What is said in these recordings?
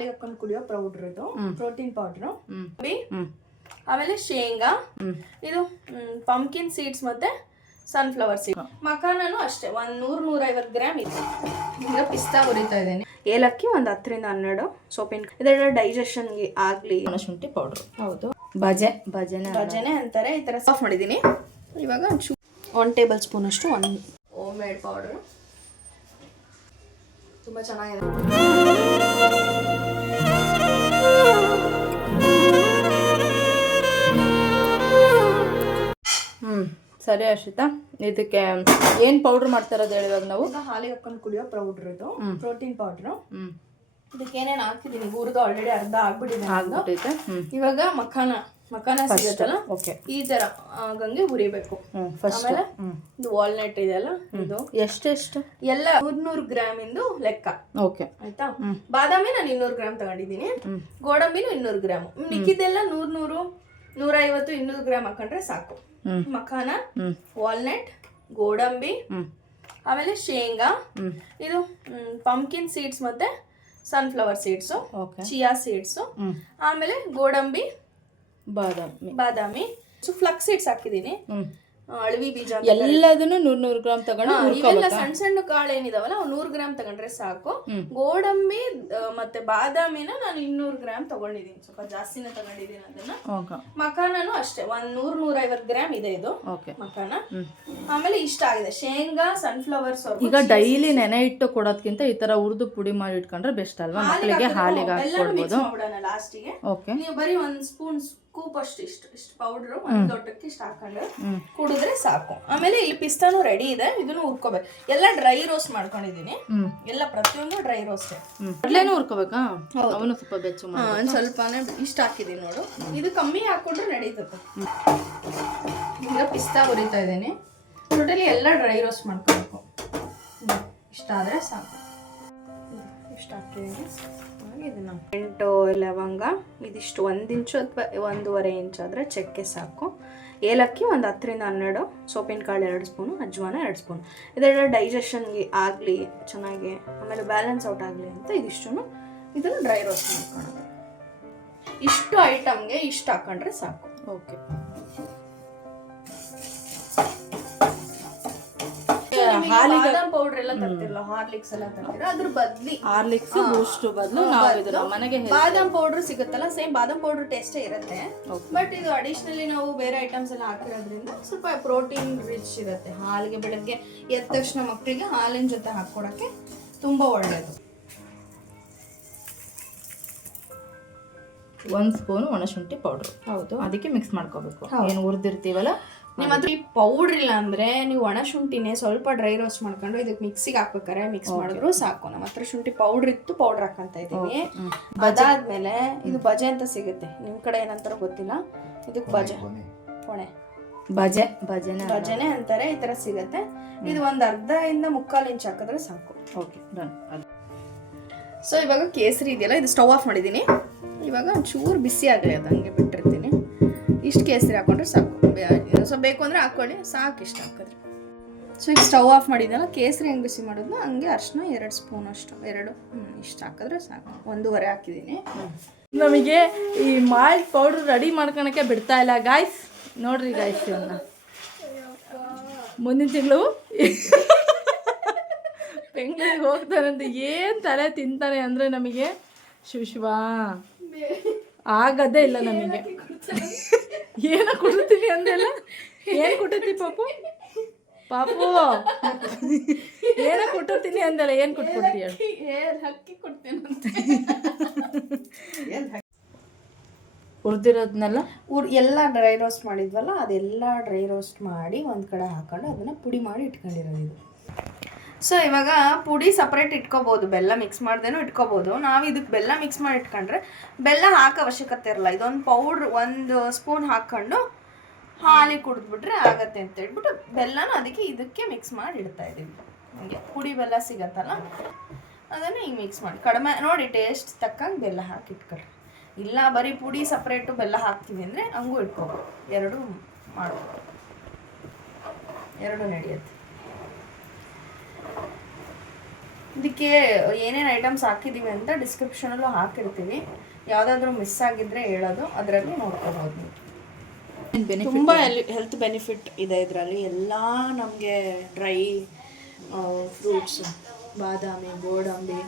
ಹಾಲಿಗೆ ಹಾಕೊಂಡು ಕುಡಿಯೋ ಪೌಡ್ರ್ ಇದು ಪ್ರೋಟೀನ್ ಪೌಡ್ರು ಆಮೇಲೆ ಶೇಂಗಾ. ಇದು ಪಂಕಿನ್ ಸೀಡ್ಸ್ ಮತ್ತೆ ಸನ್ಫ್ಲವರ್ ಸೀಡ್ ಮಖಾನನು ಅಷ್ಟೇ ಒಂದ್ ನೂರ್ ನೂರೈವತ್ತು ಗ್ರಾಮ್ ಇದೆ. ಈಗ ಪಿಸ್ತಾ ಹುರಿತಾ ಇದ್ದೀನಿ. ಏಲಕ್ಕಿ ಒಂದ್ ಹತ್ತರಿಂದ ಹನ್ನೆರಡು ಸೋಪಿನ ಇದೆಲ್ಲ ಡೈಜೆಷನ್ಗೆ ಆಗ್ಲಿ. ಶುಂಠಿ ಪೌಡ್ರು ಹೌದು. ಭಜೆ. ಭಜನೆ ಭಜನೆ ಅಂತಾರೆ ಈ ತರ ಸಾಫ್ ಮಾಡಿದ್ದೀನಿ. ಇವಾಗ ಒಂಚೂ ಒನ್ ಟೇಬಲ್ ಸ್ಪೂನ್ ಅಷ್ಟು ಒನ್ ಹೋಮ್ ಮೇಡ್ ಪೌಡರ್ ತುಂಬಾ ಚೆನ್ನಾಗಿದೆ. ಸರಿ ಹರ್ಷಿತಾ ಇದಕ್ಕೆ ಏನ್ ಪೌಡರ್ ಮಾಡ್ತಾ ಇರೋದು ಹೇಳಿವಾಗ ನಾವು? ಹಾಲಿ ಹಾಲಿಗೆ ಹಾಕೊಂಡು ಕುಡಿಯೋ ಪೌಡರ್ ಇದು ಪ್ರೋಟೀನ್ ಪೌಡರ್ ಇದಕ್ಕೆ ಏನೇನು ಹಾಕಿದೀನಿ ಹುರಿದು ಆಲ್ರೆಡಿ ಅರ್ಧ ಆಗ್ಬಿಟ್ಟಿದೆ ಆಗ್ಬಿಟ್ಟೈತೆ ಇವಾಗ ಮಖಾನ ಮಖಾನ ಸಿಗುತ್ತಲ್ಲ ಓಕೆ ಈ ತರ ಆಗಂಗೆ ಹುರಿಬೇಕು. ಆಮೇಲೆ ಇದು ವಾಲ್ನಟ್ ಇದೆಯಲ್ಲ ಇದು. ಎಷ್ಟೆಷ್ಟು? ಎಲ್ಲ ನೂರ್ನೂರು ಗ್ರಾಮ್ ಇಂದು ಲೆಕ್ಕ. ಓಕೆ ಆಯ್ತಾ? ಬಾದಾಮಿ ನಾನು ಇನ್ನೂರು ಗ್ರಾಮ್ ತಗೊಂಡಿದ್ದೀನಿ. ಗೋಡಂಬಿನೂ ಇನ್ನೂರು ಗ್ರಾಮ್ ಮಿಕ್ಕಿದೆಲ್ಲ ನೂರ್ ನೂರು ನೂರೈವತ್ತು ಇನ್ನೂರು ಗ್ರಾಮ್ ಹಾಕೊಂಡ್ರೆ ಸಾಕು. ಮಖಾನ ವಾಲ್ನಟ್ ಗೋಡಂಬಿ ಆಮೇಲೆ ಶೇಂಗಾ ಇದು ಪಂಕಿನ್ ಸೀಡ್ಸ್ ಮತ್ತೆ ಸನ್ಫ್ಲವರ್ ಸೀಡ್ಸು ಚಿಯಾ ಸೀಡ್ಸು ಆಮೇಲೆ ಗೋಡಂಬಿ ಬಾದಾಮಿ. ಬಾದಾಮಿ. ಸೊ ಫ್ಲಕ್ಸ್ ಸೀಡ್ಸ್ ಹಾಕಿದ್ದೀನಿ ಅಳವಿ ಬೀಜ ಎಲ್ಲದನ್ನು ನೂರ್ ನೂರು ಗ್ರಾಮ್ ತಗೊಂಡು ಹಾ, ಇವೆಲ್ಲ ಸಣ್ಣ ಸಣ್ಣ ಕಾಳು ಏನಿದಾವಲ್ಲ ಅವು ನೂರ್ ಗ್ರಾಮ್ ತಗೊಂಡ್ರೆ ಸಾಕು. ಗೋಡಂಬಿ ಮತ್ತೆ ಬಾದಾಮಿನ ನಾನು ಇನ್ನೂರು ಗ್ರಾಮ್ ತಗೊಂಡಿದ್ದೀನಿ. ಸ್ವಲ್ಪ ಜಾಸ್ತಿನ ತಗೊಂಡಿದ್ದೀನಿ ಅದನ್ನ. ಮಖಾನನು ಅಷ್ಟೇ ಒಂದ್ ನೂರ್ ನೂರೈವತ್ತು ಗ್ರಾಮ್ ಇದೆ ಇದು ಮಖಾನ. ಆಮೇಲೆ ಇಷ್ಟ ಆಗಿದೆ ಶೇಂಗಾ ಸನ್ಫ್ಲವರ್ಸ್ ಈಗ ಡೈಲಿ ನೆನೆ ಇಟ್ಟು ಕೊಡೋದ್ಕಿಂತ ಈ ತರ ಹುರಿದು ಪುಡಿ ಮಾಡಿ ಇಟ್ಕೊಂಡ್ರೆ ಬೆಸ್ಟ್ ಅಲ್ವಾ? ಮಕ್ಕಳಿಗೆ ಹಾಲಿಗೆ ಹಾಕೊಡ್ಬೋದು ಲಾಸ್ಟಿಗೆ ನೀವು ಬರೀ ಒಂದ್ ಸ್ಪೂನ್ ಸ್ಕೂಪ್ ಅಷ್ಟು ಇಷ್ಟು ಇಷ್ಟು ಪೌಡ್ರು ಒಂದು ದೊಡ್ಡಕ್ಕೆ ಇಷ್ಟು ಹಾಕೊಂಡು ಕುಡಿದ್ರೆ ಸಾಕು. ಆಮೇಲೆ ಈ ಪಿಸ್ತಾನು ರೆಡಿ ಇದೆ ಇದನ್ನು ಹುರ್ಕೋಬೇಕು. ಎಲ್ಲ ಡ್ರೈ ರೋಸ್ಟ್ ಮಾಡ್ಕೊಂಡಿದೀನಿ ಹ್ಮ್. ಎಲ್ಲ ಪ್ರತಿಯೊಂದು ಡ್ರೈ ರೋಸ್ಟ್ ಮೊದ್ಲೇನು ಹುರ್ಕೋಬೇಕಾ? ಅವನು ಸ್ವಲ್ಪ ಬೆಚ್ಚು ಒಂದ್ ಸ್ವಲ್ಪನೇ ಇಷ್ಟ ಹಾಕಿದೀನಿ ನೋಡು. ಇದು ಕಮ್ಮಿ ಹಾಕೊಂಡ್ರೆ ನಡೀತದೆ. ಈಗ ಪಿಸ್ತಾ ಹುರಿತಾ ಇದ್ದೀನಿ. ಟೋಟಲಿ ಎಲ್ಲ ಡ್ರೈ ರೋಸ್ಟ್ ಮಾಡ್ಕೋಬೇಕು. ಇಷ್ಟ ಆದ್ರೆ ಸಾಕು. ಇಷ್ಟ ಹಾಕಿದ್ದೀನಿ. ಇದನ್ನ ಎಂಟು ಲವಂಗ, ಇದಿಷ್ಟು ಒಂದು ಇಂಚು ಅಥವಾ ಒಂದೂವರೆ ಇಂಚ್ ಆದರೆ ಚಕ್ಕೆ ಸಾಕು. ಏಲಕ್ಕಿ ಒಂದು ಹತ್ತರಿಂದ ಹನ್ನೆರಡು ಸೋಪಿನ ಕಾಳು ಎರಡು ಸ್ಪೂನು, ಅಜ್ವಾನ ಎರಡು ಸ್ಪೂನ್. ಇದೆಲ್ಲ ಡೈಜೆಷನ್ಗೆ ಆಗಲಿ, ಚೆನ್ನಾಗಿ, ಆಮೇಲೆ ಬ್ಯಾಲೆನ್ಸ್ ಔಟ್ ಆಗಲಿ ಅಂತ ಇದಿಷ್ಟು ಇದನ್ನು ಡ್ರೈ ರೋಸ್ಟ್ ಮಾಡ್ಕೊಳ್ಳೋದು. ಇಷ್ಟು ಐಟಮ್ಗೆ ಇಷ್ಟು ಹಾಕೊಂಡ್ರೆ ಸಾಕು. ಓಕೆ. ಬಾದಾಮ್ ಪೌಡರ್ ಎಲ್ಲ ತರ್ತಿರಲ್ಲ ಹಾರ್ಲಿಕ್ಸ್ ಎಲ್ಲ ತರ್ತೀರ? ಅದ್ರ ಬದ್ಲಿ. ಹಾರ್ಲಿಕ್ಸ್ ಬೂಸ್ಟ್ ಬದಲು ನಾವು ಇದನ್ನ ಮನೆಗೆ ಬಾದಾಮ್ ಪೌಡರ್ ಸಿಗುತ್ತಲ್ಲ ಸೇಮ್ ಬಾದಾಮ್ ಪೌಡರ್ ಟೇಸ್ಟೇ ಇರುತ್ತೆ. ಬಟ್ ಇದು ಅಡಿಷನಲಿ ನಾವು ಬೇರೆ ಐಟಮ್ಸ್ ಎಲ್ಲ ಹಾಕಿರೋದ್ರಿಂದ ಸ್ವಲ್ಪ ಪ್ರೋಟೀನ್ ರಿಚ್ ಇರುತ್ತೆ. ಹಾಲಿಗೆ ಬೆಳಗ್ಗೆ ಎದ್ದ ತಕ್ಷಣ ಮಕ್ಕಳಿಗೆ ಹಾಲಿನ ಜೊತೆ ಹಾಕೊಡಕ್ಕೆ ತುಂಬಾ ಒಳ್ಳೇದು. ಒಂದು ಸ್ಪೂನ್ ಒಣಶುಂಠಿ ಪೌಡರ್ ಹೌದು. ಅದಕ್ಕೆ ಮಿಕ್ಸ್ ಮಾಡ್ಕೋಬೇಕು. ಏನು ಹುರಿದಿರ್ತೀವಲ್ಲ? ನಿಮ್ಮ ಹತ್ರ ಈ ಪೌಡ್ರ್ ಇಲ್ಲ ಅಂದ್ರೆ ನೀವು ಒಣ ಶುಂಠಿನೇ ಸ್ವಲ್ಪ ಡ್ರೈ ರೋಸ್ಟ್ ಮಾಡ್ಕೊಂಡು ಇದಕ್ಕೆ ಮಿಕ್ಸಿಗೆ ಹಾಕ್ಬೇಕಾರೆ ಮಿಕ್ಸ್ ಮಾಡಿದ್ರು ಸಾಕು. ನಮ್ಮ ಹತ್ರ ಶುಂಠಿ ಪೌಡ್ರ್ ಇತ್ತು ಪೌಡರ್ ಹಾಕಂತ ಇದೀವಿ ಅದಾದ್ಮೇಲೆ ಇದು ಬಜೆ ಅಂತ ಸಿಗುತ್ತೆ. ನಿಮ್ ಕಡೆ ಏನಂತಾರ ಗೊತ್ತಿಲ್ಲ. ಇದಕ್ಕೆ ಬಜೆ. ಕೊಣೆ ಬಜೆ? ಬಜೆನೆ ಬಜೆನೆ ಅಂತಾರೆ. ಈ ತರ ಸಿಗತ್ತೆ. ಇದು ಒಂದ್ ಅರ್ಧ ಇಂದ ಮುಕ್ಕಾಲು ಇಂಚ್ ಹಾಕಿದ್ರೆ ಸಾಕು. ಓಕೆ ಡನ್ ಸೊ ಇವಾಗ ಕೇಸರಿ ಇದೆಯಲ್ಲ ಇದು ಸ್ಟವ್ ಆಫ್ ಮಾಡಿದ್ದೀನಿ. ಇವಾಗ ಒಂಚೂರು ಬಿಸಿ ಆಗಲಿ ಅದು ಹಂಗೆ ಬಿಟ್ಟಿರ್ತೀನಿ ಇಷ್ಟು ಕೇಸರಿ ಹಾಕೊಂಡ್ರೆ ಸಾಕು. ಬೇ- ಸೊ ಬೇಕು ಅಂದರೆ ಹಾಕ್ಕೊಳ್ಳಿ ಸಾಕು ಇಷ್ಟು ಹಾಕಿದ್ರೆ. ಸೊ ಈಗ ಸ್ಟವ್ ಆಫ್ ಮಾಡಿದ್ನಲ್ಲ ಕೇಸರಿ ಹೆಂಗೆ ಬಿಸಿ ಮಾಡೋದು ಹಂಗೆ ಅರ್ಶಿನ ಎರಡು ಸ್ಪೂನ್ ಅಷ್ಟು ಎರಡು ಹ್ಞೂ ಇಷ್ಟು ಹಾಕಿದ್ರೆ ಸಾಕು. ಒಂದೂವರೆ ಹಾಕಿದ್ದೀನಿ. ನಮಗೆ ಈ ಮಾಲ್ಟ್ ಪೌಡ್ರ್ ರೆಡಿ ಮಾಡ್ಕೊಳಕ್ಕೆ ಬಿಡ್ತಾ ಇಲ್ಲ ಗಾಯ್ಸ್ ನೋಡ್ರಿ ಗಾಯ್ಸ್ ಇವನ್ನ ಮುಂದಿನ ತಿಂಗಳು ಬೆಂಗಳೂರಿಗೆ ಹೋಗ್ತಾನಂತ ಏನು ತಲೆ ತಿಂತಾನೆ ಅಂದರೆ ನಮಗೆ ಶಿವ ಶಿವ. ಆಗದೇ ಇಲ್ಲ ನಮಗೆ. ಏನ ಕೊಡ್ತೀನಿ ಅಂದೆಲ್ಲ? ಏನು ಕೊಟ್ಟತಿ ಪಾಪು? ಪಾಪು ಏನ ಕೊಟ್ಟಿರ್ತೀನಿ ಅಂದಲ್ಲ ಏನು ಕೊಟ್ಕೊಡ್ತೀಯ? ಹಕ್ಕಿ ಕೊಡ್ತೀನಿ ಉರ್ ಎಲ್ಲ ಡ್ರೈ ರೋಸ್ಟ್ ಮಾಡಿದ್ವಲ್ಲ ಅದೆಲ್ಲ ಡ್ರೈ ರೋಸ್ಟ್ ಮಾಡಿ ಒಂದು ಕಡೆ ಹಾಕೊಂಡು ಅದನ್ನು ಪುಡಿ ಮಾಡಿ ಇಟ್ಕೊಂಡಿರೋದು ಇದು. ಸೊ ಇವಾಗ ಪುಡಿ ಸಪ್ರೇಟ್ ಇಟ್ಕೋಬೋದು. ಬೆಲ್ಲ ಮಿಕ್ಸ್ ಮಾಡ್ದೇನು ಇಟ್ಕೋಬೋದು. ನಾವು ಇದಕ್ಕೆ ಬೆಲ್ಲ ಮಿಕ್ಸ್ ಮಾಡಿ ಇಟ್ಕೊಂಡ್ರೆ ಬೆಲ್ಲ ಹಾಕೋ ಅವಶ್ಯಕತೆ ಇರಲ್ಲ. ಇದೊಂದು ಪೌಡ್ರ್ ಒಂದು ಸ್ಪೂನ್ ಹಾಕ್ಕೊಂಡು ಹಾಲಿ ಕುಡಿದ್ಬಿಟ್ರೆ ಆಗತ್ತೆ ಅಂತ ಹೇಳ್ಬಿಟ್ಟು ಬೆಲ್ಲನ ಅದಕ್ಕೆ ಇದಕ್ಕೆ ಮಿಕ್ಸ್ ಮಾಡಿ ಇಡ್ತಾ ಇದ್ದೀವಿ. ಹಂಗೆ ಪುಡಿ ಬೆಲ್ಲ ಸಿಗತ್ತಲ್ಲ? ಅದನ್ನು ಹಿಂಗೆ ಮಿಕ್ಸ್ ಮಾಡಿ. ಕಡಿಮೆ ನೋಡಿ ಟೇಸ್ಟ್ ತಕ್ಕಂಗೆ ಬೆಲ್ಲ ಹಾಕಿ ಇಟ್ಕೊಳ್ರಿ. ಇಲ್ಲ, ಬರೀ ಪುಡಿ ಸಪ್ರೇಟು ಬೆಲ್ಲ ಹಾಕ್ತೀವಿ ಅಂದರೆ ಹಂಗೂ ಇಟ್ಕೋಬೋದು. ಎರಡು ಮಾಡ್ಬೋದು. ಎರಡು ನಡೆಯುತ್ತೆ. ಇದಕ್ಕೆ ಏನೇನು ಐಟಮ್ಸ್ ಹಾಕಿದ್ದೀವಿ ಅಂತ ಡಿಸ್ಕ್ರಿಪ್ಷನಲ್ಲೂ ಹಾಕಿರ್ತೀವಿ. ಯಾವುದಾದ್ರೂ ಮಿಸ್ ಆಗಿದ್ರೆ ಹೇಳೋದು ಅದರಲ್ಲಿ ನೋಡ್ಕೋಬೋದು ನೀವು. ತುಂಬ ಹೆಲ್ತ್ ಬೆನಿಫಿಟ್ ಇದೆ ಇದರಲ್ಲಿ. ಎಲ್ಲ ನಮಗೆ ಡ್ರೈ ಫ್ರೂಟ್ಸ್ ಬಾದಾಮಿ ಗೋಡಂಬಿ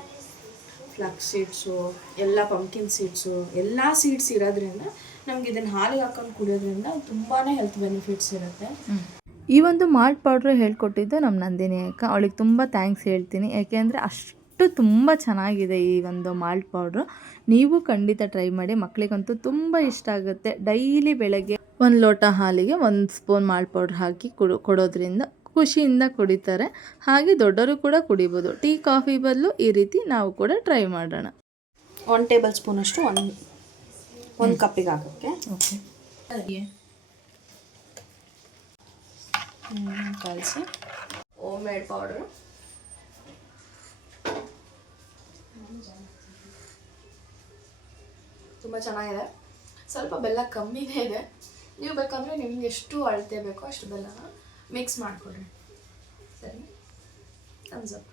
ಫ್ಲಕ್ಸ್ ಸೀಡ್ಸು ಎಲ್ಲ ಪಂಕಿನ್ ಸೀಡ್ಸು ಎಲ್ಲ ಸೀಡ್ಸ್ ಇರೋದ್ರಿಂದ ನಮ್ಗೆ ಇದನ್ನು ಹಾಲಿಗೆ ಹಾಕೊಂಡು ಕುಡಿಯೋದ್ರಿಂದ ತುಂಬಾ ಹೆಲ್ತ್ ಬೆನಿಫಿಟ್ಸ್ ಇರುತ್ತೆ. ಈ ಒಂದು ಮಾಲ್ಟ್ ಪೌಡ್ರ್ ಹೇಳ್ಕೊಟ್ಟಿದ್ದು ನಮ್ಮ ನಂದಿನಿ ಅಕ್ಕ. ಅವಳಿಗೆ ತುಂಬ ಥ್ಯಾಂಕ್ಸ್ ಹೇಳ್ತೀನಿ. ಯಾಕೆಂದರೆ ಅಷ್ಟು ತುಂಬ ಚೆನ್ನಾಗಿದೆ ಈ ಒಂದು ಮಾಲ್ಟ್ ಪೌಡ್ರು ನೀವು ಖಂಡಿತ ಟ್ರೈ ಮಾಡಿ. ಮಕ್ಕಳಿಗಂತೂ ತುಂಬ ಇಷ್ಟ ಆಗುತ್ತೆ. ಡೈಲಿ ಬೆಳಗ್ಗೆ ಒಂದು ಲೋಟ ಹಾಲಿಗೆ ಒಂದು ಸ್ಪೂನ್ ಮಾಲ್ಟ್ ಪೌಡ್ರ್ ಹಾಕಿ ಕುಡು ಕೊಡೋದ್ರಿಂದ ಖುಷಿಯಿಂದ ಕುಡಿತಾರೆ. ಹಾಗೆ ದೊಡ್ಡವರು ಕೂಡ ಕುಡಿಬೋದು. ಟೀ ಕಾಫಿ ಬದಲು ಈ ರೀತಿ ನಾವು ಕೂಡ ಟ್ರೈ ಮಾಡೋಣ. ಒನ್ ಟೇಬಲ್ ಸ್ಪೂನಷ್ಟು ಒಂದು ಒಂದು ಕಪ್ಪಿಗೆ ಹಾಕೋಕ್ಕೆ. ಓಕೆ ಕಲಸಿ. ಓಮ್ ಮೇಡ್ ಪೌಡ್ರು ತುಂಬ ಚೆನ್ನಾಗಿದೆ. ಸ್ವಲ್ಪ ಬೆಲ್ಲ ಕಮ್ಮಿನೇ ಇದೆ. ನೀವು ಬೇಕಂದರೆ ನಿಮ್ಗೆ ಎಷ್ಟು ಅಳತೆ ಬೇಕೋ ಅಷ್ಟು ಬೆಲ್ಲನ ಮಿಕ್ಸ್ ಮಾಡಿಕೊಡ್ರಿ. ಸರಿ? Thumbs up